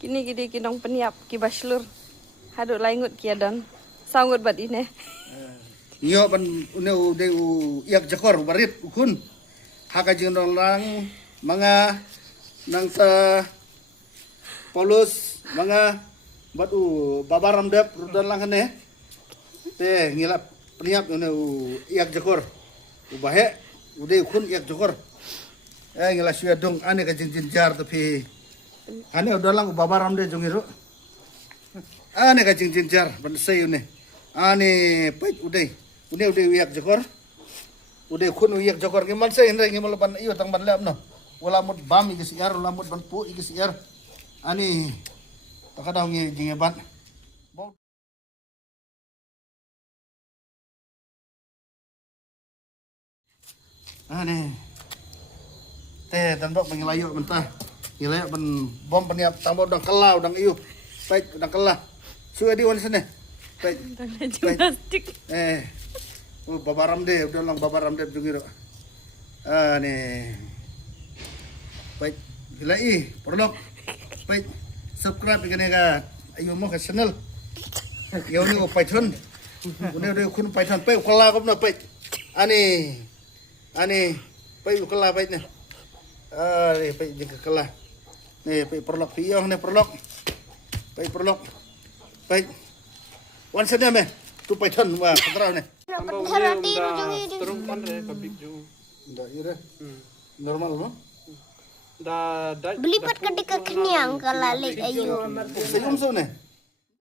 Kini gidi kinong peniap ki baslur. Haduk laingut ki adan. Sangut bat ini. Iyo pan une ude iyak jakor barit ukun. Haka jeng lang mga nang sa Paulus mga batu babaram dep rudan lang kene. Te ngilap peniap une iyak jakor. Ubahe ude ukun iyak jakor. Ngila suya dong ane ka jinjar tapi ane udah lang babaram de jongiru. Ane ka jinjar ban say une. Ane pait ude wiyak jakor. Ude kun wiyak jakor ki man say ndre ngimal ban iyo tang ban lem no. Wala mut bam igi siar wala mut ban pu igi siar. Ani takadaw ngi jinge ban. Ane teh dan bok mengilayu mentah. Ngilayu ban bom peniap tambah udang kelah udang iyo. Pait udang kelah. Suwe di wan sene. Pait. Gimnastik. Babaram deh, udah lang babaram deh jungiro. Nih. Baik, gila perlu. Baik, subscribe kan ya ayo mau ke channel. Ya ini Python. Udah kun Python. Baik, kalau kau nak baik. Ani, baik kalau baik nih. Baik jengke kalau. Nih, baik perlu. Piang nih perlu. Baik perlu. Baik. Wan sana meh. Tu Python wah keterau nih. Terung kan re kabik jung. Ndak ira. Normal no? Da Belipat ketika kenyang kalalik ayo. Senyum so ne.